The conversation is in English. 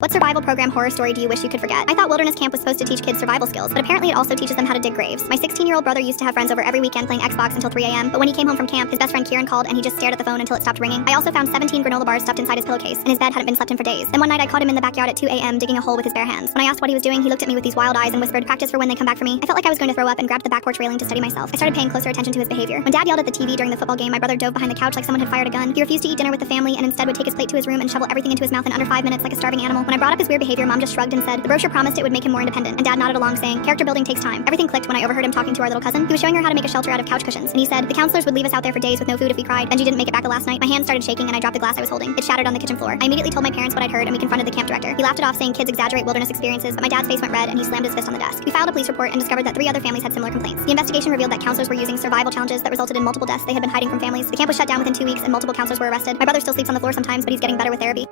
What survival program horror story do you wish you could forget? I thought wilderness camp was supposed to teach kids survival skills, but apparently it also teaches them how to dig graves. My 16-year-old brother used to have friends over every weekend playing Xbox until 3 a.m., but when he came home from camp, his best friend Kieran called and he just stared at the phone until it stopped ringing. I also found 17 granola bars stuffed inside his pillowcase, and his bed hadn't been slept in for days. Then one night I caught him in the backyard at 2 a.m. digging a hole with his bare hands. When I asked what he was doing, he looked at me with these wild eyes and whispered, "Practice for when they come back for me." I felt like I was going to throw up and grabbed the back porch railing to steady myself. I started paying closer attention to his behavior. When Dad yelled at the TV during the football game, my brother dove behind the couch like someone had fired a gun. He refused to eat dinner with the family and instead would take his plate to his room and shovel everything into his mouth in under 5 minutes like a starving animal. When I brought up his weird behavior, Mom just shrugged and said, "The brochure promised it would make him more independent," and Dad nodded along saying, "Character building takes time." Everything clicked when I overheard him talking to our little cousin. He was showing her how to make a shelter out of couch cushions, and he said, "The counselors would leave us out there for days with no food if we cried. Benji didn't make it back the last night." My hand started shaking and I dropped the glass I was holding. It shattered on the kitchen floor. I immediately told my parents what I'd heard and we confronted the camp director. He laughed it off saying kids exaggerate wilderness experiences, but my dad's face went red and he slammed his fist on the desk. We filed a police report and discovered that 3 other families had similar complaints. The investigation revealed that counselors were using survival challenges that resulted in multiple deaths they had been hiding from families. The camp was shut down within 2 weeks and multiple counselors were arrested. My brother still sleeps on the floor sometimes, but he's getting better with therapy.